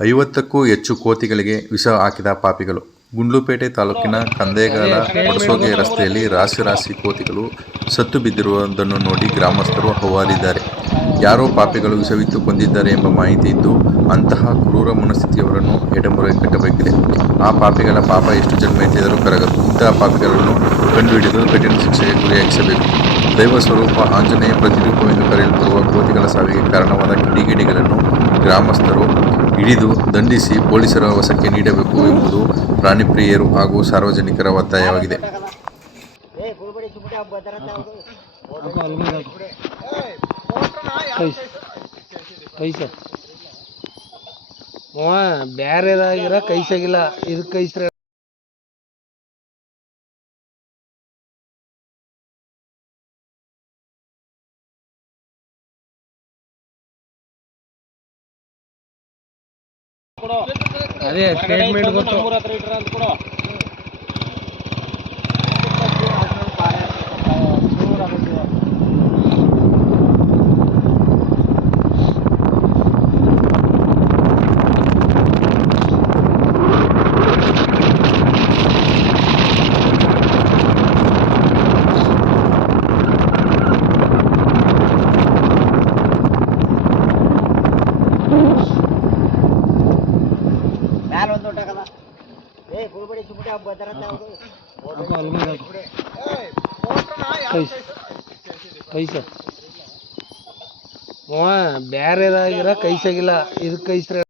ಐವತ್ತಕ್ಕೂ ಹೆಚ್ಚು ಕೋತಿಗಳಿಗೆ ವಿಷ ಹಾಕಿದ ಪಾಪಿಗಳು. ಗುಂಡ್ಲುಪೇಟೆ ತಾಲೂಕಿನ ಕಂದೇಗಾಲ ಬಡಸೋಗೆ ರಸ್ತೆಯಲ್ಲಿ ರಾಶಿ ರಾಶಿ ಕೋತಿಗಳು ಸತ್ತು ಬಿದ್ದಿರುವುದನ್ನು ನೋಡಿ ಗ್ರಾಮಸ್ಥರು ಹವಾರಿದ್ದಾರೆ. ಯಾರೋ ಪಾಪಿಗಳು ವಿಷವಿತ್ತು ಕೊಂದಿದ್ದಾರೆ ಎಂಬ ಮಾಹಿತಿ ಇದ್ದು, ಅಂತಹ ಕ್ರೂರ ಮನಸ್ಥಿತಿಯವರನ್ನು ಎಡೆಮುರೆ ಕಟ್ಟಬೇಕಿದೆ. ಆ ಪಾಪಿಗಳ ಪಾಪ ಎಷ್ಟು ಜನ್ಮ ಎತ್ತಿದರೂ ಕರಗದು. ಇಂತಹ ಪಾಪಿಗಳನ್ನು ಕಂಡುಹಿಡಿದು ಕಠಿಣ ಶಿಕ್ಷೆಗೆ ಗುರಿಯಾಗಿಸಬೇಕು. ದೈವ ಸ್ವರೂಪ ಆಂಜನೇಯ ಪ್ರತಿರೂಪವೆಂದು ಕರೆಯಲ್ಪಡುವ ಕೋತಿಗಳ ಸಾವಿಗೆ ಕಾರಣವಾದ ಕಿಡಿಗೇಡಿಗಳನ್ನು ಗ್ರಾಮಸ್ಥರು ಹಿಡಿದು ದಂಡಿಸಿ ಪೊಲೀಸರ ವಶಕ್ಕೆ ನೀಡಬೇಕು ಎಂಬುದು ಪ್ರಾಣಿಪ್ರಿಯರು ಹಾಗೂ ಸಾರ್ವಜನಿಕರ ಒತ್ತಾಯವಾಗಿದೆ. ಬೇರೆದಾಗಿರ ಕೈಸಾಗಿಲ್ಲ ಇದಕ್ಕೆ ಹಬ್ಬ ಅದೇ ಸ್ಟೇಟ್ಮೆಂಟ್ ಗೊತ್ತು. ಅವ ಬ್ಯಾರೆದಾಗಿರ ಕೈಸಾಗಿಲ್ಲ ಇದಕ್ಕೆ ಕೈಸ್ರೆ